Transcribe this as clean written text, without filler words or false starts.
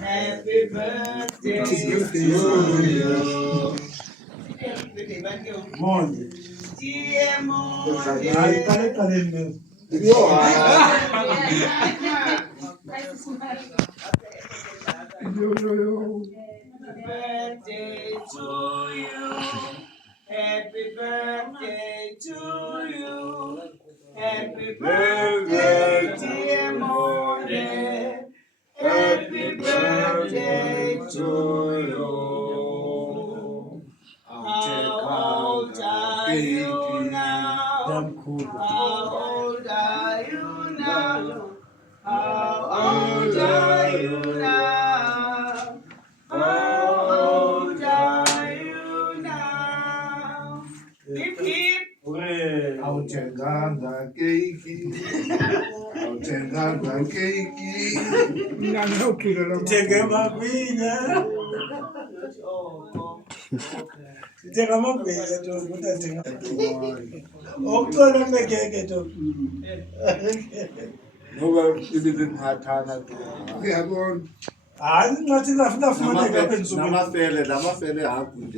Happy birthday to you. Monde. Dear Monde. Birthday to you. Happy birthday to you. Happy birthday, dear Monde. Happy birthday to you. How old are you now? How old are you now? How old are you now? How old are you now? Hip hip. Awuthenganga keki, awuthenganga keki. Thenge magwinya. Thenge magwinya to kuthenga. Okucela ngeke to. Ngoba ibiziphathana tu. Uyabona? Hayi ngathi ngafuna fumaneka apha endizukweni. Namafele haku nje.